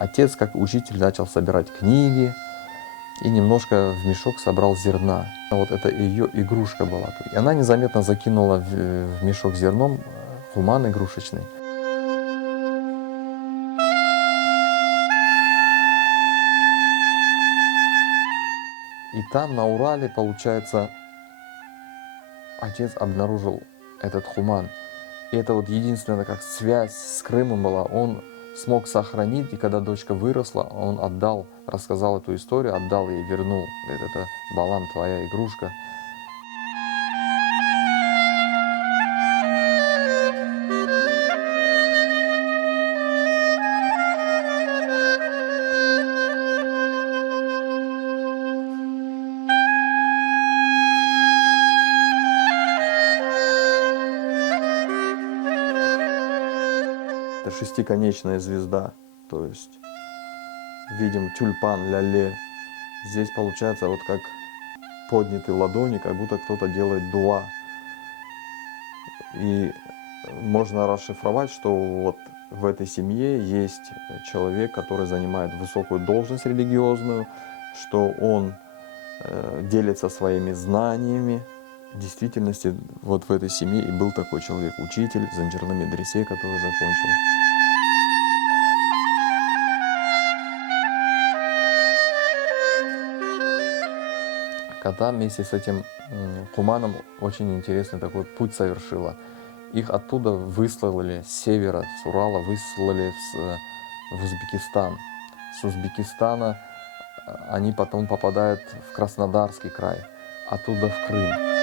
Отец, как учитель, начал собирать книги и немножко в мешок собрал зерна. Вот это ее игрушка была. И она незаметно закинула в мешок зерном хуман игрушечный. И там, на Урале, получается, отец обнаружил этот хуман. И это вот единственная как связь с Крымом была. Он смог сохранить, и когда дочка выросла, он отдал, рассказал эту историю, отдал ей, вернул. Говорит, это Балам, твоя игрушка. Это шестиконечная звезда, то есть видим тюльпан, ляле. Здесь получается вот как поднятые ладони, как будто кто-то делает дуа. И можно расшифровать, что вот в этой семье есть человек, который занимает высокую должность религиозную, что он делится своими знаниями. В действительности вот в этой семье и был такой человек, учитель Занжирлы медресе, который закончил. Кота вместе с этим хуманом очень интересный такой путь совершила. Их оттуда выслали с севера, с Урала, выслали в Узбекистан. С Узбекистана они потом попадают в Краснодарский край, оттуда в Крым.